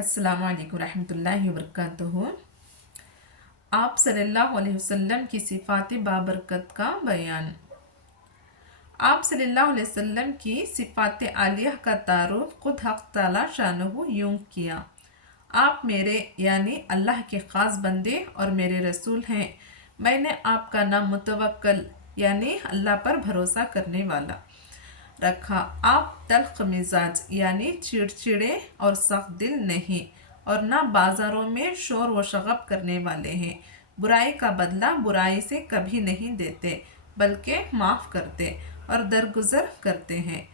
अस्सलाम वालेकुम रहमतुल्लाहि व बरकातुहू। आप सल्लल्लाहु अलैहि वसल्लम की सिफ़ात बाबरकत का बयान। आप सल्लल्लाहु अलैहि वसल्लम की सिफ़ात आलिया का तारुफ खुद हक़ ताला शानहू यूं किया। आप मेरे यानी अल्लाह के ख़ास बंदे और मेरे रसूल हैं। मैंने आपका नाम मुतवक्कल यानी अल्लाह पर भरोसा करने वाला रखा। आप तल्ख़ मिजाज यानी चिड़चिड़े और सख्त दिल नहीं, और ना बाज़ारों में शोर व शगब करने वाले हैं। बुराई का बदला बुराई से कभी नहीं देते, बल्कि माफ़ करते और दरगुजर करते हैं।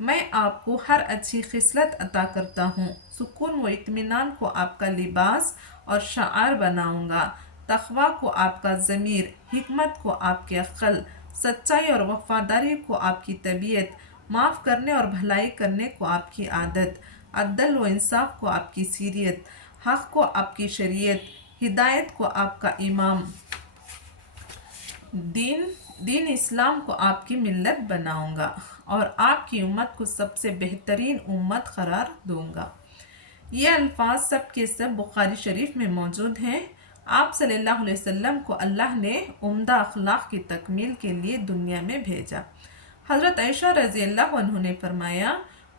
मैं आपको हर अच्छी खिसलत अता करता हूँ। सुकून व इत्मीनान को आपका लिबास और शाआर बनाऊँगा। तक़वा को आपका ज़मीर, हिकमत को आपके अक्ल, सच्चाई और वफ़ादारी को आपकी तबीयत, माफ़ करने और भलाई करने को आपकी आदत, अदल व इंसाफ को आपकी सीरियत, हक़ को आपकी शरीयत, हिदायत को आपका इमाम, दीन इस्लाम को आपकी मिल्लत बनाऊँगा और आपकी उम्मत को सबसे बेहतरीन उम्मत करार दूँगा। ये अल्फाज सब के सब बुखारी शरीफ में मौजूद हैं। आप सल्लल्लाहु अलैहि वसल्लम को अल्लाह ने उम्दा अखलाक की तकमील के लिए दुनिया में भेजा। हज़रत आयशा रज़ी अल्लाह अन्हा ने फरमाया,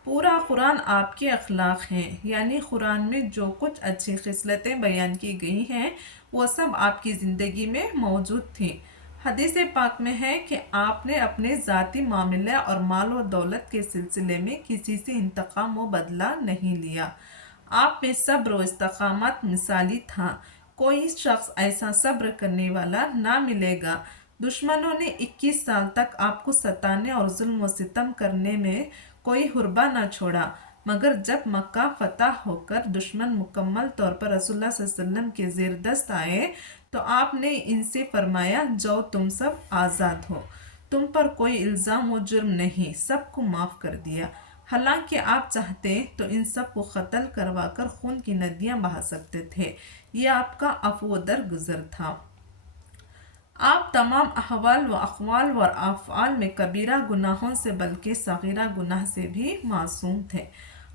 पूरा कुरान आपके अखलाक हैं, यानी कुरान में जो कुछ अच्छी खिसलतें बयान की गई हैं वो सब आपकी ज़िंदगी में मौजूद थी। हदीस पाक में है कि आपने अपने ज़ाती मामले और माल व दौलत के सिलसिले में किसी से इंतकाम व बदला नहीं लिया। आप में सब्र व इस्तकामत मिसाली था। कोई शख्स ऐसा सब्र करने वाला ना मिलेगा। दुश्मनों ने 21 साल तक आपको सताने और जुल्म व सितम करने में कोई हुर्बा ना छोड़ा, मगर जब मक्का फतह होकर दुश्मन मुकम्मल तौर पर रसूलुल्लाह सल्लल्लाहु अलैहि वसल्लम के ज़ेर दस्त आए तो आपने इनसे फरमाया, जाओ तुम सब आज़ाद हो, तुम पर कोई इल्ज़ाम व जुर्म नहीं, सबको माफ़ कर दिया। हालांकि आप चाहते तो इन सब को कत्ल करवा कर खून की नदियां बहा सकते थे। यह आपका अफ़्व दर गुज़र था। आप तमाम अहवाल व अक़वाल व अफ़आल में कबीरा गुनाहों से बल्कि सग़ीरा गुनाह से भी मासूम थे।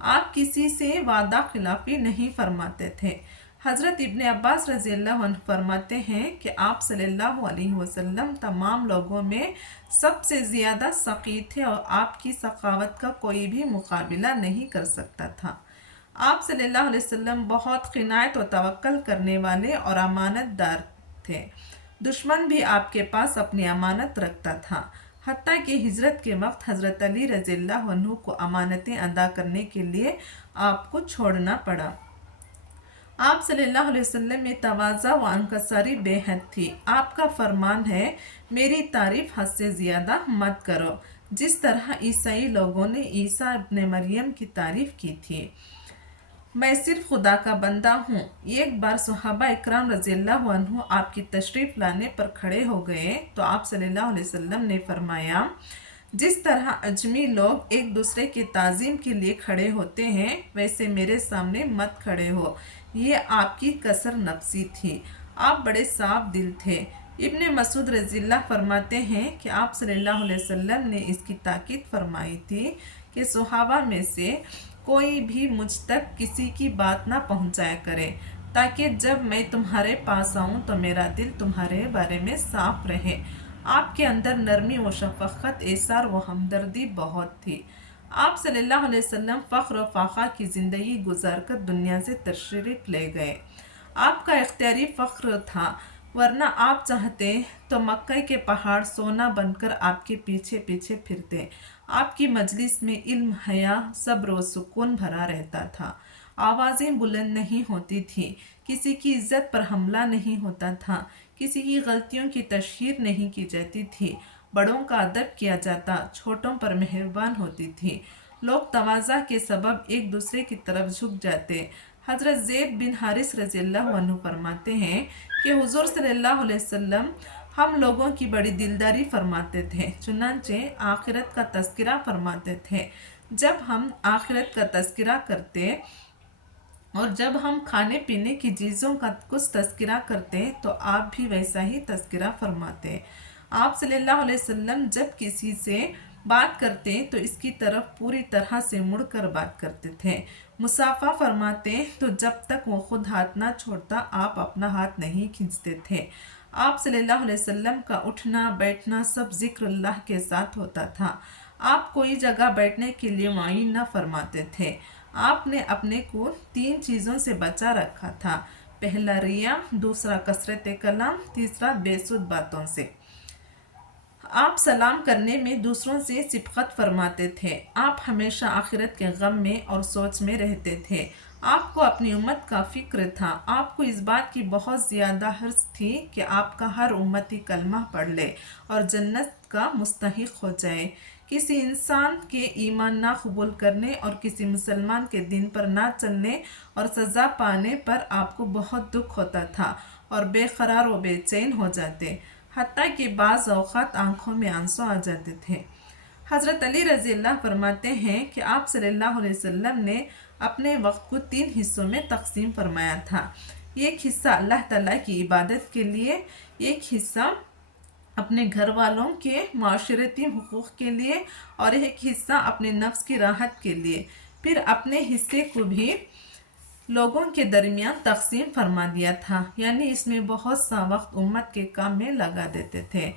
आप किसी से वादा खिलाफ़ी नहीं फरमाते थे। हज़रत इब्न अब्बास रज़ी अल्लाह अन्हु फरमाते हैं कि आप सल्लल्लाहु अलैहि वसल्लम तमाम लोगों में सबसे ज़्यादा सक़ी थे और आपकी सखावत का कोई भी मुकाबला नहीं कर सकता था। आप सल्लल्लाहु अलैहि वसल्लम बहुत क़िनाअत व तवक्कुल करने वाले और अमानतदार थे। दुश्मन भी आपके पास अपनी अमानत रखता था। हत्ता कि हिजरत के वक्त हज़रत अली रज़ियल्लाहु अन्हु को अमानतें अदा करने के लिए आपको छोड़ना पड़ा। आप सल्लल्लाहु अलैहि वसल्लम में तवाज़ा व अंकसारी बेहद थी। आपका फरमान है, मेरी तारीफ़ हद से ज़्यादा मत करो, जिस तरह ईसाई लोगों ने ईसा इब्न मरियम की तारीफ़ की थी। मैं सिर्फ खुदा का बंदा हूँ। एक बार सहाबा इकराम रज़ियल्लाहु अन्हु आपकी तशरीफ़ लाने पर खड़े हो गए तो आप सल्लल्लाहु अलैहि वसल्लम ने फरमाया, जिस तरह अजमी लोग एक दूसरे की ताज़ीम के लिए खड़े होते हैं, वैसे मेरे सामने मत खड़े हो। ये आपकी कसर नफ्सी थी। आप बड़े साफ दिल थे। इब्न मसूद रज़ियल्लाहु फरमाते हैं कि आप सल्लल्लाहु अलैहि वसल्लम ने इसकी ताकीद फरमाई थी कि सहाबा में से कोई भी मुझ तक किसी की बात ना पहुंचाया करे, ताकि जब मैं तुम्हारे पास आऊं तो मेरा दिल तुम्हारे बारे में साफ रहे। आपके अंदर नरमी व शफ़क़त, एसार व हमदर्दी बहुत थी। आप सल्लल्लाहु अलैहि वसल्लम फ़ख्र व फ़ाख़ा की ज़िंदगी गुजारकर दुनिया से तशरीफ़ ले गए। आपका इख्तियारी फ़ख्र था, वरना आप चाहते तो मक्का के पहाड़ सोना बनकर आपके पीछे पीछे फिरते। आपकी मजलिस में इल्म, हया, सब्र व सुकून भरा रहता था। आवाज़ें बुलंद नहीं होती थी, किसी की इज्जत पर हमला नहीं होता था, किसी की गलतियों की तशहीर नहीं की जाती थी, बड़ों का अदब किया जाता, छोटों पर मेहरबान होती थी। लोग तवाज़ा के सबब एक दूसरे की तरफ झुक जाते। हज़रत ज़ैद बिन हारिस रज़ियल्लाहु अन्हु फरमाते हैं कि हुज़ूर सल्लल्लाहु अलैहि वसल्लम हम लोगों की बड़ी दिलदारी फरमाते थे, चुनांचे आखिरत का तज़किरा फरमाते थे। जब हम आखिरत का तज़किरा करते और जब हम खाने पीने की चीज़ों का कुछ तज़किरा करते तो आप भी वैसा ही तज़किरा फरमाते। आप सल्लल्लाहु अलैहि वसल्लम जब किसी से बात करते तो इसकी तरफ पूरी तरह से मुड़कर बात करते थे। मुसाफा फरमाते तो जब तक वो खुद हाथ ना छोड़ता आप अपना हाथ नहीं खींचते थे। आप सल्लल्लाहु अलैहि वसल्लम का उठना बैठना सब जिक्र अल्लाह के साथ होता था। आप कोई जगह बैठने के लिए मुअय्यन न फरमाते थे। आपने अपने को 3 चीज़ों से बचा रखा था। पहला रिया, दूसरा कसरत कलाम, तीसरा बेसुध बातों से। आप सलाम करने में दूसरों से सिबकत फरमाते थे। आप हमेशा आखिरत के गम में और सोच में रहते थे। आपको अपनी उम्मत का फिक्र था। आपको इस बात की बहुत ज़्यादा हर्स थी कि आपका हर उम्मती कलमा पढ़ ले और जन्नत का मुस्तहिक हो जाए। किसी इंसान के ईमान ना कबूल करने और किसी मुसलमान के दिन पर ना चलने और सज़ा पाने पर आपको बहुत दुख होता था और बेकरार व बेचैन हो जाते, हत्ता कि बाज़ औक़ात आंखों में आंसू आ जाते थे। हज़रत अली रज़ी अल्लाह फरमाते हैं कि आप सल्लल्लाहु अलैहि वसल्लम ने अपने वक्त को 3 हिस्सों में तकसीम फरमाया था। एक हिस्सा अल्लाह ताला की इबादत के लिए, एक हिस्सा अपने घर वालों के माशरती हुकूक़ के लिए और एक हिस्सा अपने नफ्स की राहत के लिए। फिर अपने हिस्से को भी लोगों के दरमियान तकसीम फरमा दिया था, यानी इसमें बहुत सा वक्त उम्मत के काम में लगा देते थे।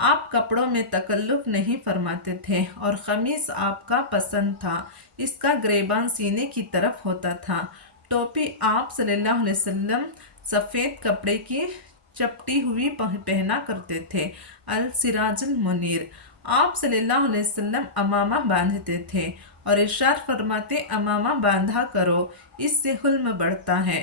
आप कपड़ों में तकल्लुफ़ नहीं फरमाते थे और ख़मीस आपका पसंद था। इसका ग्रेबान सीने की तरफ होता था। टोपी आप सल्लल्लाहु अलैहि वसल्लम सफ़ेद कपड़े की चपटी हुई पहना करते थे। अल सिराजुल मुनीर। आप सल्लल्लाहु अलैहि वसल्लम अमामा बांधते थे और इरशाद फरमाते अमामा बांधा करो, इससे हुल्म बढ़ता है।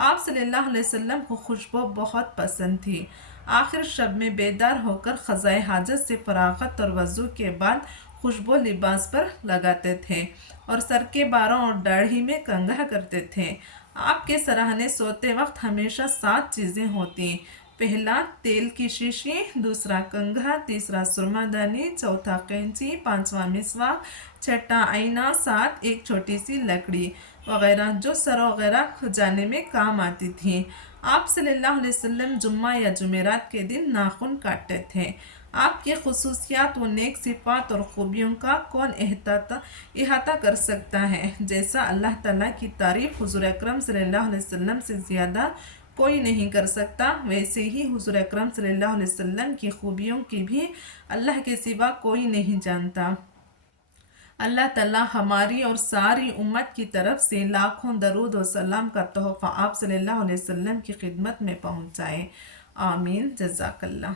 आप सल्लल्लाहु अलैहि वसल्लम को खुशबू बहुत पसंद थी। आखिर शब में बेदार होकर ख़ज़ाए हाजत से फरागत और वज़ू के बाद खुशबू लिबास पर लगाते थे और सर के बालों और दाढ़ी में कंघा करते थे। आपके सराहने सोते वक्त हमेशा 7 चीज़ें होती। पहला तेल की शीशी, दूसरा कंघा, तीसरा सुरमादानी, चौथा कैंची, पांचवा मिसवाक, छठा आईना, 7 एक छोटी सी लकड़ी वगैरह जो सर वगैरह खुजाने में काम आती थी। आप सल्लल्लाहु अलैहि वसल्लम जुम्मा या जुमेरात के दिन नाखून काटते थे। आपकी खुसूसियात व नेक सिफ़ात और ख़ूबियों का कौन इहाता कर सकता है। जैसा अल्लाह ताला की तारीफ़ हुज़ूर अकरम सल्लल्लाहु अलैहि वसल्लम से ज़्यादा कोई नहीं कर सकता, वैसे ही हुज़ूर अकरम सल्लल्लाहु अलैहि वसल्लम की खूबियों की भी अल्लाह के सिवा कोई नहीं जानता। अल्लाह ताला हमारी और सारी उम्मत की तरफ से लाखों दरूद और सलाम का तोहफ़ा आप सल्लल्लाहु अलैहि वसल्लम की खिदमत में पहुँचाए। आमीन। जज़ाकल्लाह।